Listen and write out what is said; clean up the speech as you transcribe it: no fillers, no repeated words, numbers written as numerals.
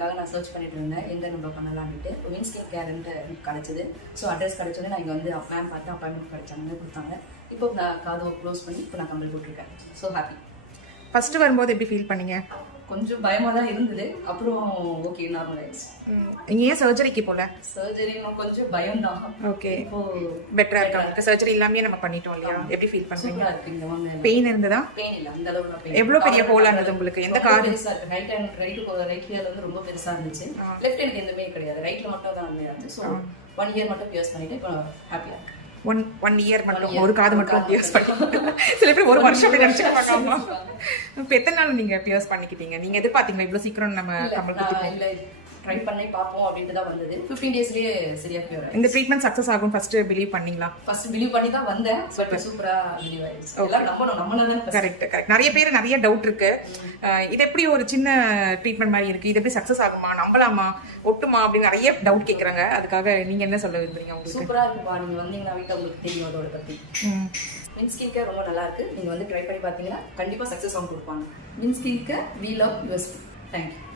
அதுக்காக நான் சர்ச் பண்ணிட்டு இருந்தேன் எங்கே நம்ம பண்ணலான்ட்டு. வின் ஸ்கின் கேர்ன்ட்டு கிடச்சிது. ஸோ அட்ரஸ் கிடச்சோன்னே நான் இங்கே வந்து மேம் பார்த்து அப்பாயின்மெண்ட் கிடச்சாங்க, கொடுத்தாங்க. இப்போ நான் காதை க்ளோஸ் பண்ணி இப்போ நான் கம்பல் போட்டிருக்கேன். So happy. ஃபர்ஸ்ட் வரும்போது எப்படி ஃபீல் பண்ணீங்க? கொஞ்சம் பயமாக தான் இருந்தது. அப்புறம் ஓகே நார்மல் ஆயிடுச்சு. நீங்கள் ஏன் சர்ஜரிக்கு போல? சர்ஜரி கொஞ்சம் பயம் தான். ஓகே, பெட்டரா இருக்கா? சர்ஜரி இல்லாமே நம்ம பண்ணிட்டோம் இல்லையா? எப்படி ஃபீல் பண்றீங்க? பெயின் இருந்ததா? பெயின் இல்ல, அந்த அளவுக்கு பெயின். எவ்வளவு பெரிய ஹோலா இருந்தது உங்களுக்கு? எந்த கார்? பெருசா இருக்கு. ரைட் ஹியர்ல வந்து ரொம்ப பெருசா இருந்துச்சு. லெஃப்ட் ஹேண்ட் எதுவுமே கிடையாது, ரைட்ல மட்டும் தான் இருந்துச்சு. ஸோ 1 இயர் மட்டும் பியர்ஸ் பண்ணிட்டு இப்போ ஹாப்பியா இருக்கு. 1 இயர் மட்டும், ஒரு காது மட்டும் பியர்ஸ் பண்ணி. சில பேர் 1 வருஷம் அப்படி நினைச்சுக்காமா? இப்போ எத்தனை நாள் நீங்க பியர்ஸ் பண்ணிக்கிட்டீங்க? நீங்க எதிர்பார்த்தீங்களா இவ்வளவு சீக்கிரம் நம்ம கமல் குத்தி? இல்ல, ட்ரை பண்ணி பாப்போம் அப்படின்ட்டு தான் வந்தது. 15 டேஸ்லயே சரியா கியூர் ஆயிடுச்சு. இந்த ட்ரீட்மெண்ட் சக்சஸ் ஆகும் ஃபர்ஸ்ட் பிலீவ் பண்ணீங்களா? ஃபர்ஸ்ட் பிலீவ் பண்ணி தான் வந்தேன். பட் சூப்பரா பிலீவ் ஆயிடுச்சு. எல்லாம் நம்மளதான். கரெக்ட். நிறைய பேர் நிறைய டவுட் இருக்கு. இது எப்படி ஒரு சின்ன ட்ரீட்மெண்ட் மாதிரி இருக்கு, இது எப்படி சக்சஸ் ஆகுமா, நம்பலாமா, ஒட்டுமா அப்படின்னு நிறைய டவுட் கேக்குறாங்க. அதுக்காக நீங்க என்ன சொல்ல விரும்புறீங்க? உங்களுக்கு சூப்பரா இருக்குப்பா. நீங்க வந்தீங்கன்னா வீட்டுல உங்களுக்கு தெரியும் அதோட பத்தி. வின் ஸ்கின் கேர் ரொம்ப நல்லா இருக்கு. நீங்க வந்து ட்ரை பண்ணி பாத்தீங்கன்னா கண்டிப்பா சக்சஸ் ஆகும் கொடுப்பாங்க. Win skin care, we love USP. Thank you.